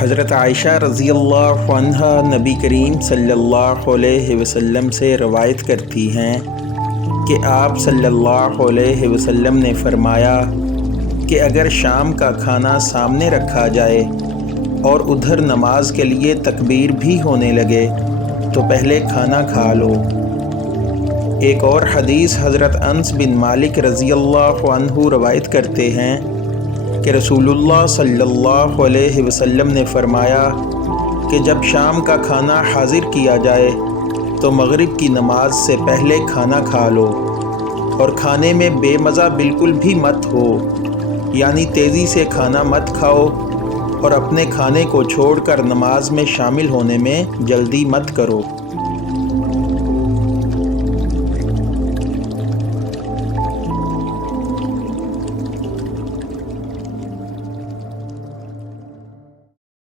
حضرت عائشہ رضی اللہ عنہا نبی کریم صلی اللہ علیہ وسلم سے روایت کرتی ہیں کہ آپ صلی اللہ علیہ وسلم نے فرمایا کہ اگر شام کا کھانا سامنے رکھا جائے اور ادھر نماز کے لیے تکبیر بھی ہونے لگے تو پہلے کھانا کھا لو۔ ایک اور حدیث حضرت انس بن مالک رضی اللہ عنہ روایت کرتے ہیں کہ رسول اللہ صلی اللہ علیہ وسلم نے فرمایا کہ جب شام کا کھانا حاضر کیا جائے تو مغرب کی نماز سے پہلے کھانا کھا لو، اور کھانے میں بے مزہ بالکل بھی مت ہو، یعنی تیزی سے کھانا مت کھاؤ اور اپنے کھانے کو چھوڑ کر نماز میں شامل ہونے میں جلدی مت کرو۔